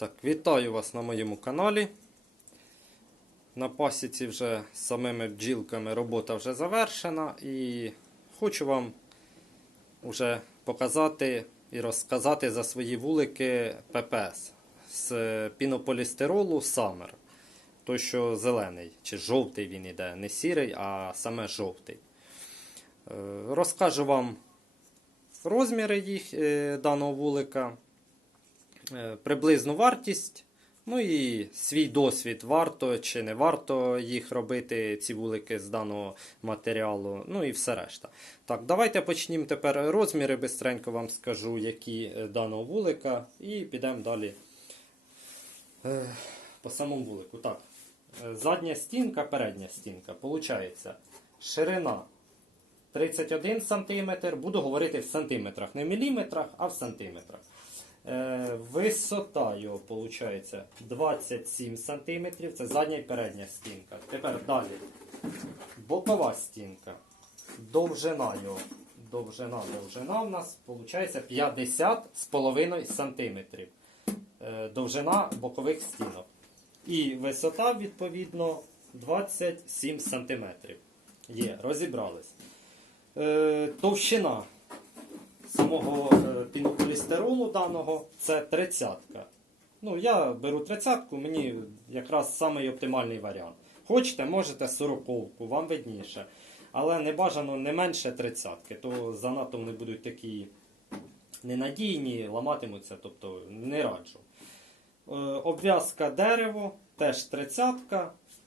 Так, вітаю вас на моєму каналі. На пасіці вже з самими бджілками робота вже завершена і хочу вам вже показати і розказати за свої вулики ППС з пінополістиролу Summer. Той, що зелений, чи жовтий він іде, не сірий, а саме жовтий. Е, Розкажу вам розміри їх е, даного вулика, приблизну вартість, ну і свій досвід, варто чи не варто їх робити, ці вулики з даного матеріалу, ну і все решта. Так, давайте почнемо тепер розміри, бистренько вам скажу, які е, даного вулика, і підемо далі е, по самому вулику. Так, е, задня стінка, передня стінка. Получається, ширина 31 см, буду говорити в сантиметрах, не в міліметрах, а в сантиметрах. Е, висота його виходить 27 см, це задня і передня стінка. Тепер далі. Бокова стінка. Довжина його. Довжина, довжина у нас виходить 50 з половиною сантиметрів. Е, довжина бокових стінок. І висота, відповідно, 27 сантиметрів. Є, розібрались. Е, товщина самого е, пінополістиролу даного це 30. Ну, я беру 30, мені якраз самий оптимальний варіант. Хочете, можете 40, вам видніше. Але не бажано не менше 30, то занадто вони будуть такі ненадійні, ламатимуться, тобто не раджу. Е, обв'язка дерево, теж 30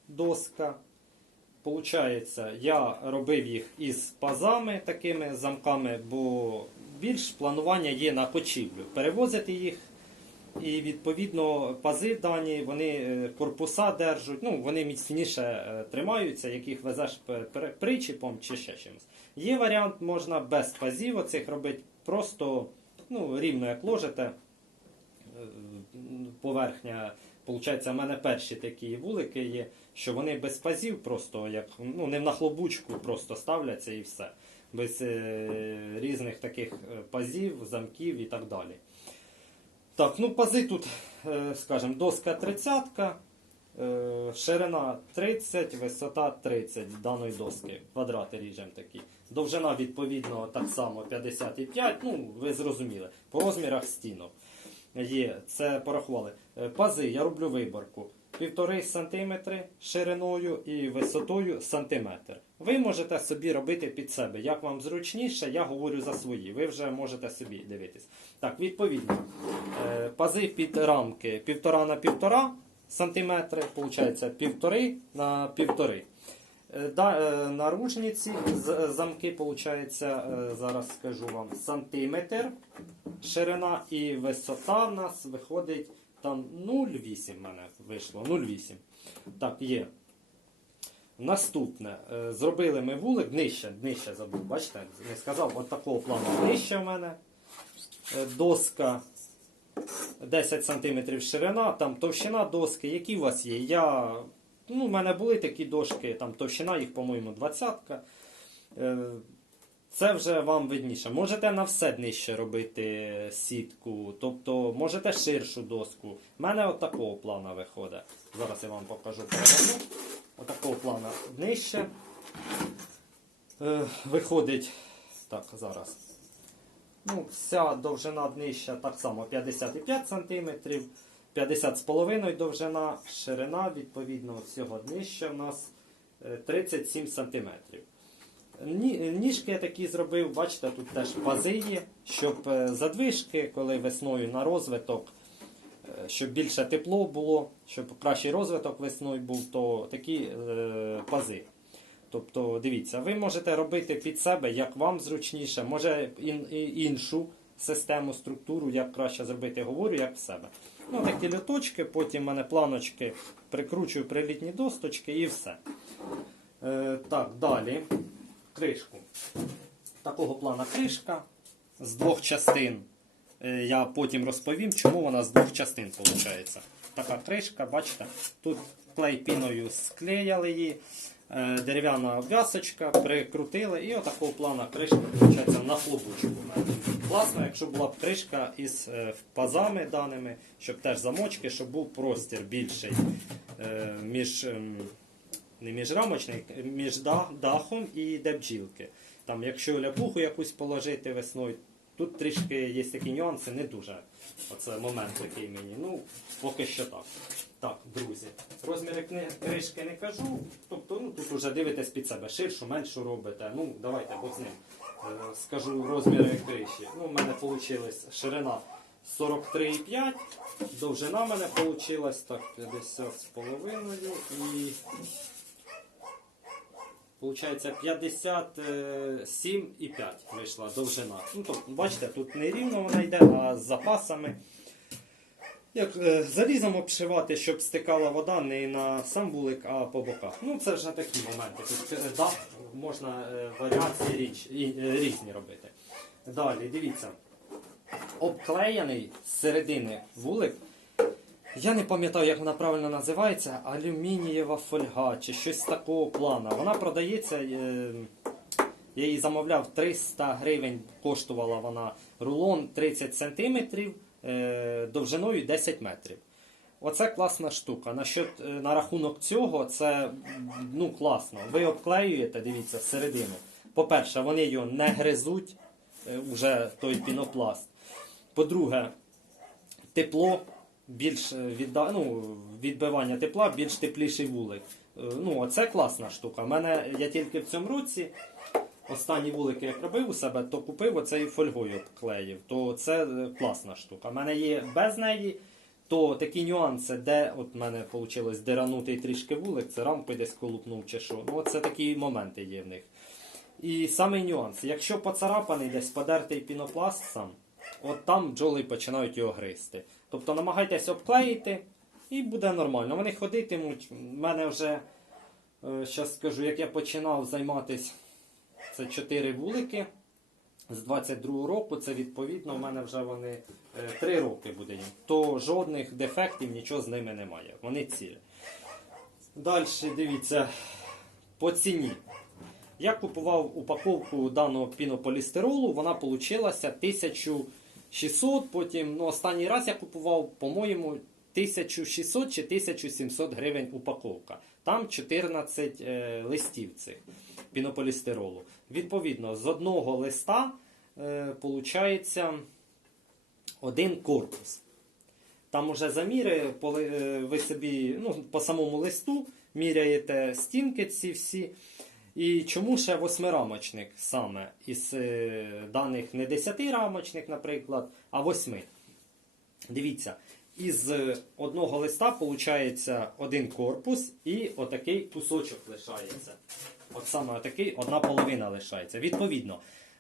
доска. Получається, я робив їх із пазами, такими замками, бо більш планування є на почівлю. Перевозити їх, і відповідно пази дані, вони е, корпуса держать, ну, вони міцніше е, тримаються, яких везеш причіпом чи ще чимось. Є варіант, можна без пазів оцих робити, просто ну, рівно як ложите. е, Поверхня, Получається, в мене перші такі вулики є, що вони без пазів, просто як ну не в нахлобучку, просто ставляться і все. Без е, різних таких е, пазів, замків і так далі. Так, ну пази тут, е, скажімо, доска 30, е, ширина 30, висота 30 даної доски. Квадрати ріжемо такі. Довжина, відповідно, так само 55, ну, ви зрозуміли, по розмірах стінок. Є, це порахували. Е, Пази я роблю виборку. 1,5 см шириною і висотою сантиметр. Ви можете собі робити під себе. Як вам зручніше, я говорю за свої. Ви вже можете собі дивитись. Так, відповідно, е, пази під рамки 1,5 на 1,5 см, виходить 1,5 на 1,5 Е, Да, е, наружниці замки, виходить, зараз скажу вам, сантиметр ширина і висота в нас виходить там 0,8 в мене вийшло. 0,8. Так, є. Наступне. Е, Зробили ми вулик нижче, нижче забув, бачите, не сказав, от такого плану нижче в мене. Е, Доска 10 см ширина, там товщина доски, які у вас є. Я, ну, У мене були такі дошки, там товщина їх, по-моєму, 20. Е, Це вже вам видніше. Можете на все нижче робити сітку, тобто можете ширшу доску. У мене от такого плана виходить. Зараз я вам покажу переверну. От такого плана нижче. Е, Виходить. Так, зараз. Ну, вся довжина днища так само 55 см, 50,5 довжина, ширина відповідно всього днища у нас е, 37 см. Ні- Ніжки я такі зробив, бачите, тут теж пази є, щоб е, задвижки, коли весною на розвиток, е, щоб більше тепло було, щоб кращий розвиток весною був, то такі е, пази. Тобто, дивіться, ви можете робити під себе, як вам зручніше, може ін- іншу систему, структуру, як краще зробити, говорю, як в себе. Ну, такі люточки, потім в мене планочки прикручую прилітні досточки і все. Е, так, далі. Кришку. Такого плана кришка з двох частин. Е, Я потім розповім, чому вона з двох частин виходить. Така кришка, бачите, тут клей піною склеяли її, е, дерев'яна обв'язочка, прикрутили і отакого плана кришка виходить на хлопучку. в класно, якщо була б кришка із е, пазами даними, щоб теж замочки, щоб був простір більший між, ем, не між рамочник, між да- дахом і де бджілки. Там, якщо ляпуху якусь положити весною, тут трішки є такі нюанси, не дуже. Оце момент такий мені. Ну, поки що так. Так, друзі, розміри кришки не кажу. Тобто, ну тут вже дивитесь під себе, ширшу, меншу робите. Ну, давайте, бо з ним. Е, Скажу розміри криші. Ну, в мене вийшла ширина 43,5, довжина в мене вийшла так 50 з половиною і Получається 57,5 вийшла довжина. Ну, тобто, бачите, тут не рівно вона йде, а з запасами. Як е, залізом обшивати, щоб стикала вода не на сам вулик, а по боках. Ну, це вже такі моменти. Тут е, да, можна е, варіації річ, і, е, різні робити. Далі, дивіться. Обклеєний з середини вулик. Я не пам'ятаю, як вона правильно називається, алюмінієва фольга чи щось такого плана. Вона продається. е, Я її замовляв 300 гривень, коштувала вона рулон 30 см довжиною 10 метрів. Оце класна штука. Насчет, е, на рахунок цього, це ну, класно. Ви обклеюєте, дивіться, всередину. По-перше, вони його не гризуть, е, уже той пінопласт. По-друге, тепло більш е, відда... ну, відбивання тепла, більш тепліший вулик. Е, Ну, оце класна штука. У мене я тільки в цьому році останні вулики як робив у себе, то купив оцею фольгою обклеїв. То це е, класна штука. У мене є без неї. То такі нюанси, де от в мене вийшло деранутий трішки вулик, це рампи десь колупнув чи що. Ну, це такі моменти є в них. І самий нюанс, якщо поцарапаний десь подертий пінопласт сам, от там бджоли починають його гризти. Тобто намагайтесь обклеїти і буде нормально. Вони ходитимуть. У мене вже, е, зараз скажу, як я починав займатися це 4 вулики з 22 року, це відповідно в мене вже вони е, 3 роки буде. То жодних дефектів, нічого з ними немає. Вони цілі. Далі дивіться, по ціні. Я купував упаковку даного пінополістиролу, вона получилася 1000 600, потім ну, останній раз я купував, по-моєму, 1600 чи 1700 гривень упаковка. Там 14 е, листів цих пінополістиролу. Відповідно, з одного листа е, один корпус. Там уже заміри, е, ви собі ну, по самому листу міряєте стінки ці всі. І чому ще восьмирамочник саме із е, даних не 10 рамочник, наприклад, а восьми. Дивіться, із е, одного листа виходить один корпус і отакий кусочок лишається. От саме отакий, одна половина лишається. Відповідно,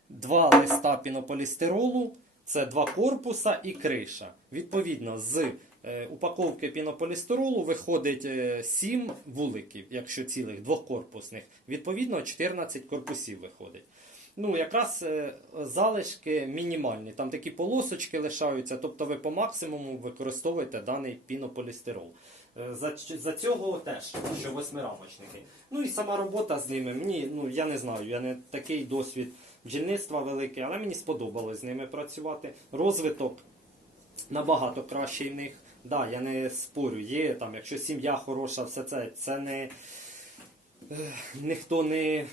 два листа пінополістиролу це два корпуса і криша. Відповідно, з упаковки пінополістиролу виходить 7 вуликів, якщо цілих двохкорпусних. Відповідно, 14 корпусів виходить. Ну, якраз е, залишки мінімальні. Там такі полосочки лишаються, тобто ви по максимуму використовуєте даний пінополістирол. Е, За, за цього теж, що восьмирамочники. Ну і сама робота з ними. Мені, ну я не знаю, я не такий досвід бджільництва великий, але мені сподобалось з ними працювати. Розвиток набагато кращий в них. Да, я не спорю, є там, якщо сім'я хороша, все це, це не ніхто не е,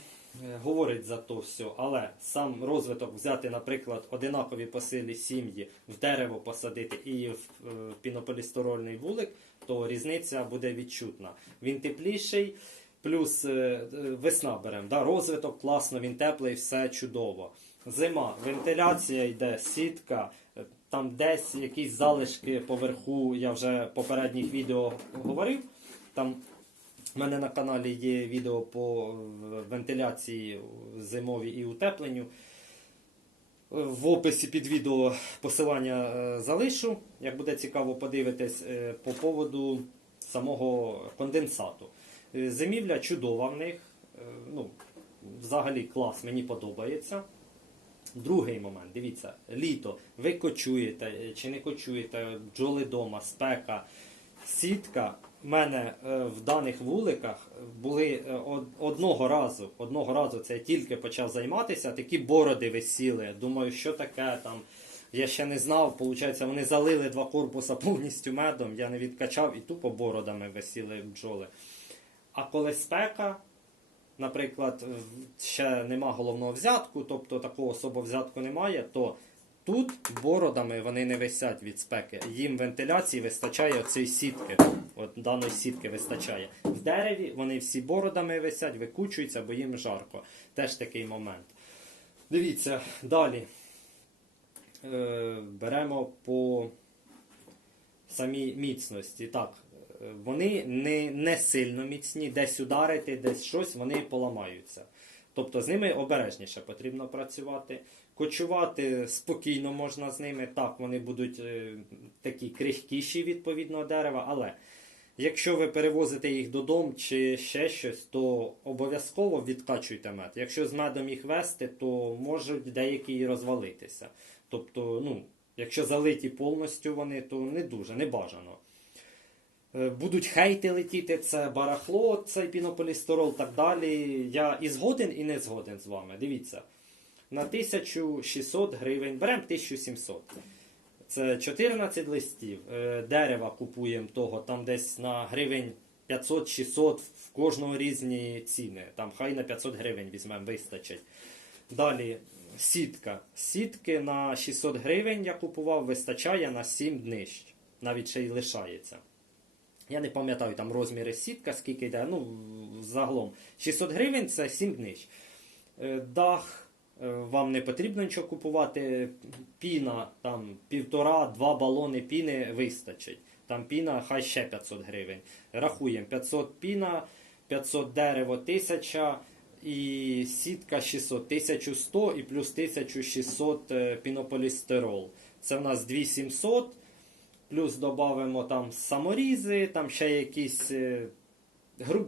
говорить за то все. Але сам розвиток взяти, наприклад, одинакові по силі сім'ї, в дерево посадити і в е, пінополістирольний вулик, то різниця буде відчутна. Він тепліший, плюс е, весна беремо. Да, розвиток класно, він теплий, все чудово. Зима, вентиляція йде, сітка. Там десь якісь залишки поверху, я вже в попередніх відео говорив. Там у мене на каналі є відео по е, вентиляції зимовій і утепленню. В описі під відео посилання е, залишу. Як буде цікаво подивитись е, по поводу самого конденсату. Зимівля чудова в них. Ну, взагалі клас, мені подобається. Другий момент, дивіться, літо, ви кочуєте е, чи не кочуєте, бджоли дома, спека, сітка в мене е, в даних вуликах були е, одного разу, одного разу це я тільки почав займатися, такі бороди висіли. Думаю, що таке там. Я ще не знав, виходить, вони залили два корпуса повністю медом, я не відкачав і тупо бородами висіли бджоли. А коли спека, наприклад, ще нема головного взятку, тобто такого особо взятку немає, то тут бородами вони не висять від спеки. Їм вентиляції вистачає цієї сітки. От даної сітки вистачає. В дереві вони всі бородами висять, викучуються, бо їм жарко. Теж такий момент. Дивіться, далі. Е, беремо по самій міцності. Так, вони не, не сильно міцні, десь ударити, десь щось, вони поламаються. Тобто з ними обережніше потрібно працювати. Кочувати спокійно можна з ними. Так, вони будуть е, такі крихкіші відповідно дерева, але якщо ви перевозите їх додому чи ще щось, то обов'язково відкачуйте мед. Якщо з медом їх вести, то можуть деякі і розвалитися. Тобто, ну, якщо залиті повністю вони, то не дуже, не бажано. Е, Будуть хейти летіти, це барахло, цей пінополістирол, так далі. Я і згоден, і не згоден з вами. Дивіться. На 1600 гривень беремо 1700. Це 14 листів. Е, Дерева купуємо того, там десь на гривень 500-600, в кожного різні ціни. Там хай на 500 гривень візьмемо, вистачить. Далі сітка. Сітки на 600 гривень я купував, вистачає на 7 днищ. Навіть ще й лишається. Я не пам'ятаю там розміри сітка, скільки йде. Ну, загалом 600 гривень це 7 днищ. Е, Дах е, вам не потрібно нічого купувати. Піна там півтора-два балони піни вистачить. Там піна хай ще 500 гривень. Рахуємо 500 піна, 500 дерево 1000 і сітка 600, 1100 і плюс 1600 е, пінополістирол. Це в нас 2700. Плюс додамо там саморізи, там ще якісь е, гру...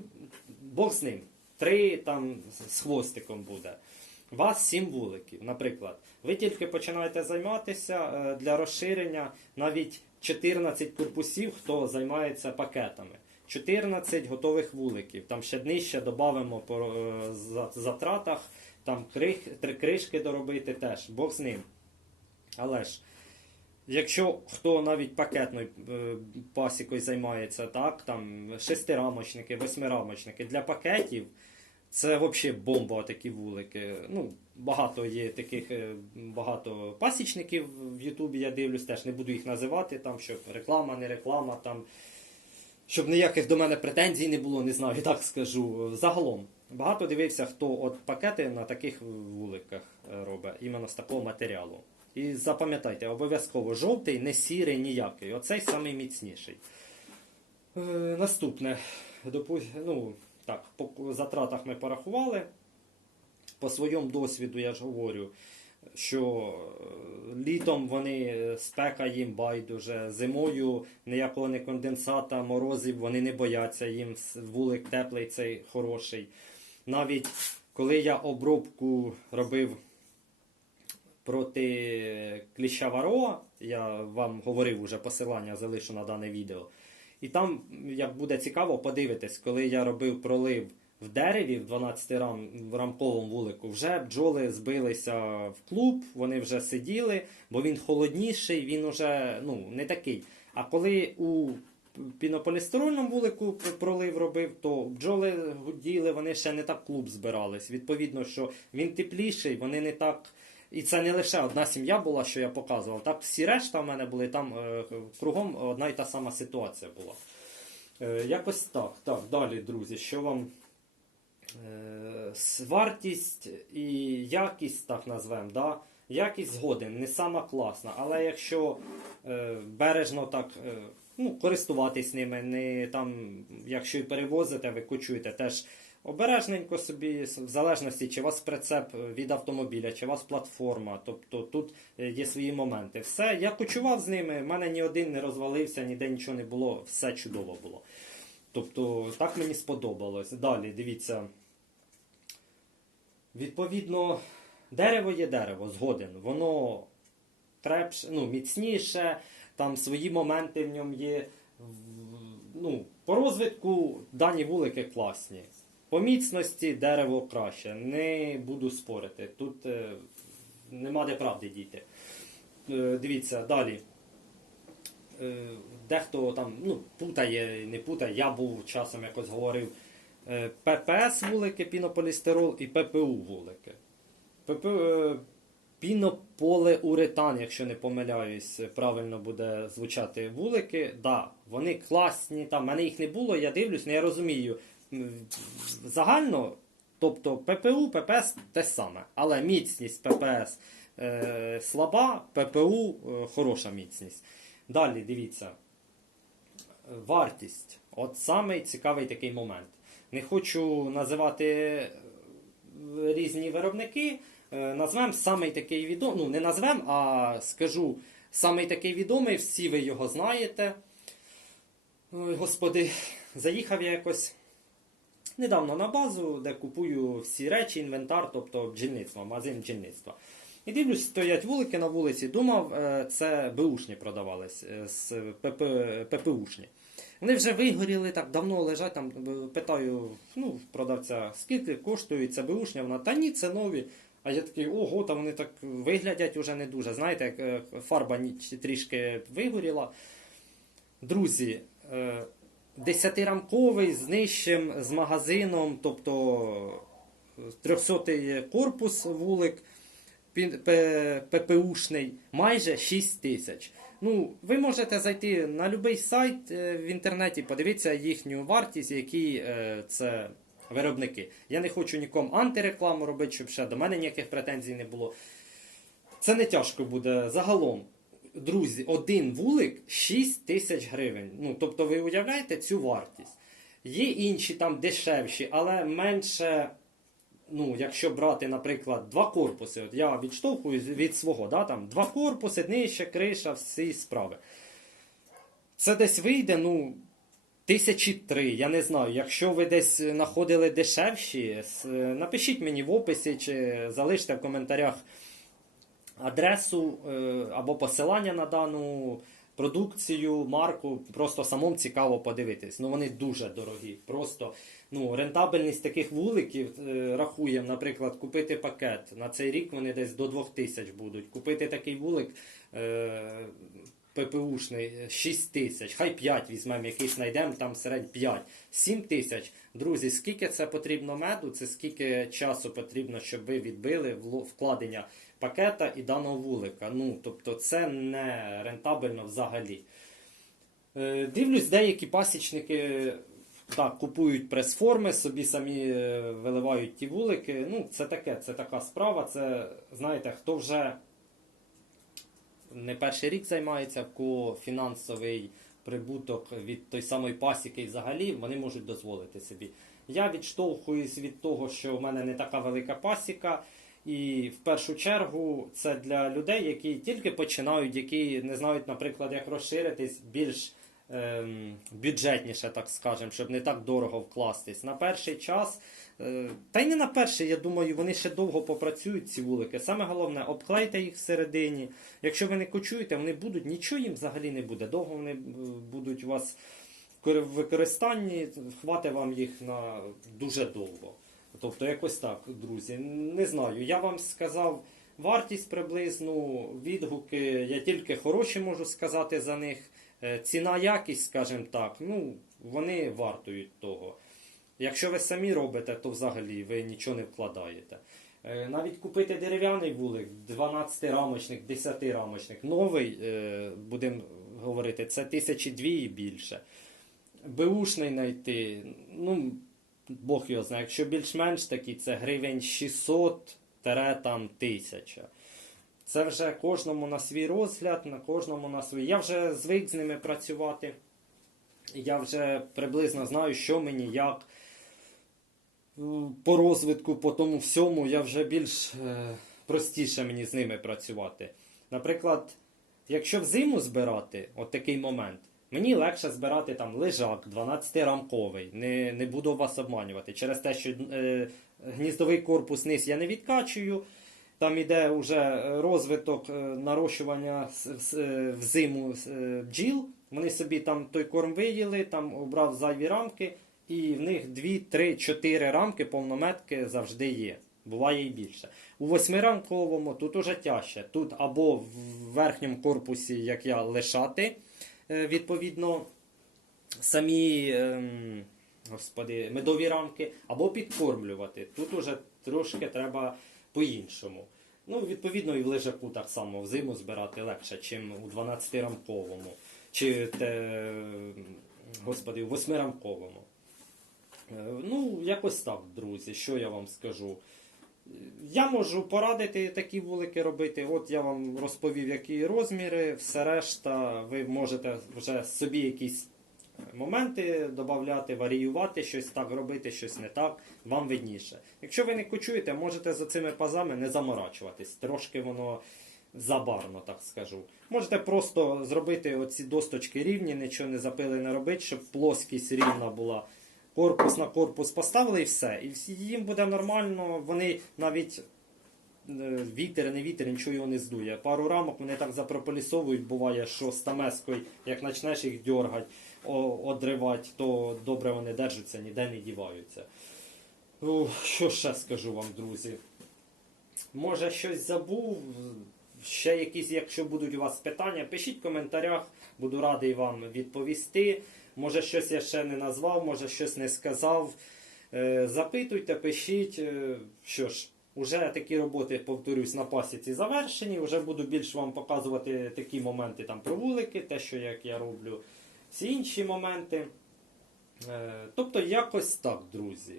Бог з ним. Три там з- хвостиком буде. У вас сім вуликів, наприклад. Ви тільки починаєте займатися е, для розширення навіть 14 корпусів, хто займається пакетами. 14 готових вуликів. Там ще нижче додамо по е, затратах, там три кришки доробити теж. Бог з ним. Але ж. Якщо хто навіть пакетною е, пасікою займається, так, там шестирамочники, восьмирамочники для пакетів, це взагалі бомба такі вулики. Ну, багато є таких е, багато пасічників в Ютубі, я дивлюсь, теж не буду їх називати, там, щоб реклама, не реклама, там, щоб ніяких до мене претензій не було, не знаю, так скажу. Загалом, багато дивився, хто от пакети на таких вуликах е, робить, іменно з такого матеріалу. І запам'ятайте, обов'язково жовтий, не сірий ніякий. Оцей самий міцніший. Е, наступне. Допу... Ну, так, по затратах ми порахували. По своєму досвіду я ж говорю, що е, літом вони е, спека їм байдуже, зимою ніякого не конденсата, морозів вони не бояться, їм вулик теплий цей хороший. Навіть коли я обробку робив проти кліща вароа, я вам говорив уже посилання залишу на дане відео. І там, як буде цікаво, подивитись, коли я робив пролив в дереві в 12 рам, в рамковому вулику, вже бджоли збилися в клуб, вони вже сиділи, бо він холодніший, він уже ну, не такий. А коли у пінополістирольному вулику пролив робив, то бджоли гуділи, вони ще не так клуб збирались. Відповідно, що він тепліший, вони не так. І це не лише одна сім'я була, що я показував. Так всі решта в мене були там е, кругом одна і та сама ситуація була. Е, якось так. Так, далі, друзі, що вам. Е, вартість і якість, так назвемо, да? якість згоден, не сама класна, але якщо е, бережно так е, ну, користуватись ними, не там, якщо і перевозите, ви кучуєте теж обережненько собі, в залежності, чи у вас прицеп від автомобіля, чи у вас платформа. Тобто тут е, є свої моменти. Все, я кочував з ними, в мене ні один не розвалився, ніде нічого не було, все чудово було. Тобто, так мені сподобалось. Далі, дивіться. Відповідно, дерево є дерево, згоден. Воно крепше, ну, міцніше, там свої моменти в ньому є. Ну, по розвитку дані вулики класні. По міцності дерево краще. Не буду спорити. Тут е, нема де правди дійти. Е, дивіться, далі. Е, дехто там ну, путає, не путає. Я був часом якось говорив е, ППС вулики, пінополістирол і ППУ вулики. ПП, е, пінополеуретан, якщо не помиляюсь, правильно буде звучати вулики. Да, вони класні, там, мене їх не було, я дивлюсь, але я розумію. Загально, тобто ППУ, ППС те саме. Але міцність ППС е, слаба, ППУ е, хороша міцність. Далі дивіться. Вартість. От самий цікавий такий момент. Не хочу називати е, різні виробники. Е, Назвемо самий такий відомий. Ну, не назвемо, а скажу самий такий відомий, всі ви його знаєте. Ой, господи, заїхав я якось недавно на базу, де купую всі речі, інвентар, тобто бджільництво, магазин бджільництва. І дивлюсь, стоять вулики на вулиці. Думав, е, це беушні продавались е, з ПП, ППУшні. Вони вже вигоріли, так давно лежать. Там е, питаю ну, продавця, скільки коштує ця беушня? Вона, та ні, це нові. А я такий, ого, та вони так виглядять уже не дуже. Знаєте, як фарба трішки вигоріла. Друзі, десятирамковий з нижчим, з магазином, тобто 300-й корпус вулик ППУшний, майже 6 тисяч. Ну, ви можете зайти на будь-який сайт е, в інтернеті, подивитися їхню вартість, які е, це виробники. Я не хочу нікому антирекламу робити, щоб ще до мене ніяких претензій не було. Це не тяжко буде загалом. Друзі, один вулик 6 тисяч гривень. Ну, тобто ви уявляєте цю вартість. Є інші там дешевші, але менше. Ну, якщо брати, наприклад, два корпуси, от я відштовхуюсь від свого, да, там, два корпуси, днище, криша, всі справи. Це десь вийде, ну, тисячі три. Я не знаю. Якщо ви десь знаходили дешевші, напишіть мені в описі чи залиште в коментарях адресу е, або посилання на дану продукцію, марку. Просто самому цікаво подивитись. Ну вони дуже дорогі. Просто ну, рентабельність таких вуликів е, рахуємо, наприклад, купити пакет. На цей рік вони десь до 2000 будуть. Купити такий вулик. Е, ППУшний 6 тисяч, хай 5 візьмемо, якийсь знайдемо, там середньо 5, 7 тисяч. Друзі, скільки це потрібно меду, це скільки часу потрібно, щоб ви відбили вкладення пакета і даного вулика. Ну, тобто це не рентабельно взагалі. Е, Дивлюсь, деякі пасічники так, купують прес-форми, собі самі е, виливають ті вулики. Ну, це таке, це така справа. Це, знаєте, хто вже не перший рік займається, в фінансовий прибуток від той самої пасіки взагалі вони можуть дозволити собі. Я відштовхуюсь від того, що в мене не така велика пасіка. І в першу чергу це для людей, які тільки починають, які не знають, наприклад, як розширитись більш ем, бюджетніше, так скажемо, щоб не так дорого вкластись. На перший час, е, та й не на перший, я думаю, вони ще довго попрацюють, ці вулики. Саме головне, обклейте їх всередині. Якщо ви не кочуєте, вони будуть, нічого їм взагалі не буде. Довго вони е, будуть у вас в використанні, хватить вам їх на дуже довго. Тобто, якось так, друзі. Не знаю. Я вам сказав вартість приблизну, відгуки. Я тільки хороші можу сказати за них. Е, Ціна, якість, скажімо так, ну, вони вартують того. Якщо ви самі робите, то взагалі ви нічого не вкладаєте. Е, Навіть купити дерев'яний вулик, 12-рамочник, 10-рамочник, новий, е, будемо говорити, це тисячі дві і більше. Беушний знайти, ну, Бог його знає, якщо більш-менш такі, це гривень 600 там 1000. Це вже кожному на свій розгляд, на кожному на свій. Я вже звик з ними працювати. Я вже приблизно знаю, що мені, як. По розвитку, по тому всьому, я вже більш е, простіше мені з ними працювати. Наприклад, якщо взиму збирати, от такий момент, мені легше збирати там лежак 12-рамковий. Не, не буду вас обманювати. Через те, що е, гніздовий корпус низ я не відкачую. Там іде вже розвиток е, нарощування е, взиму е, бджіл. Вони собі там той корм виїли, там обрав зайві рамки, і в них 2, 3, 4 рамки повнометки завжди є. Буває і більше. У восьмирамковому тут уже тяжче. Тут або в верхньому корпусі, як я, лишати, е, відповідно, самі ем, господи, медові рамки, або підкормлювати. Тут уже трошки треба по-іншому. Ну, відповідно, і в лежаку так само взиму збирати легше, чим у 12-рамковому, чи те, господи, у 8-рамковому. Е, Ну, якось так, друзі, що я вам скажу. Я можу порадити такі вулики робити. От я вам розповів, які розміри, все решта, ви можете вже собі якісь моменти додати, варіювати, щось так робити, щось не так, вам видніше. Якщо ви не кочуєте, можете за цими пазами не заморачуватись. Трошки воно забарно, так скажу. Можете просто зробити оці досточки рівні, нічого не запили не робити, щоб плоскість рівна була. Корпус на корпус поставили і все. І їм буде нормально, вони навіть е, вітер, не вітер, нічого його не здує. Пару рамок вони так запрополісовують, буває, що стамескою, як почнеш їх дергати, одривати, то добре вони держаться, ніде не діваються. Що ще скажу вам, друзі? Може щось забув. Ще якісь, якщо будуть у вас питання, пишіть в коментарях, буду радий вам відповісти. Може, щось я ще не назвав, може щось не сказав. Е, Запитуйте, пишіть. Е, Що ж, уже такі роботи, повторюсь, на пасіці завершені. Вже буду більш вам показувати такі моменти там про вулики, те, що як я роблю, всі інші моменти. Е, Тобто, якось так, друзі.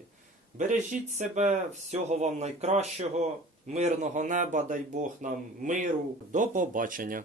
Бережіть себе, всього вам найкращого, мирного неба, дай Бог нам миру. До побачення!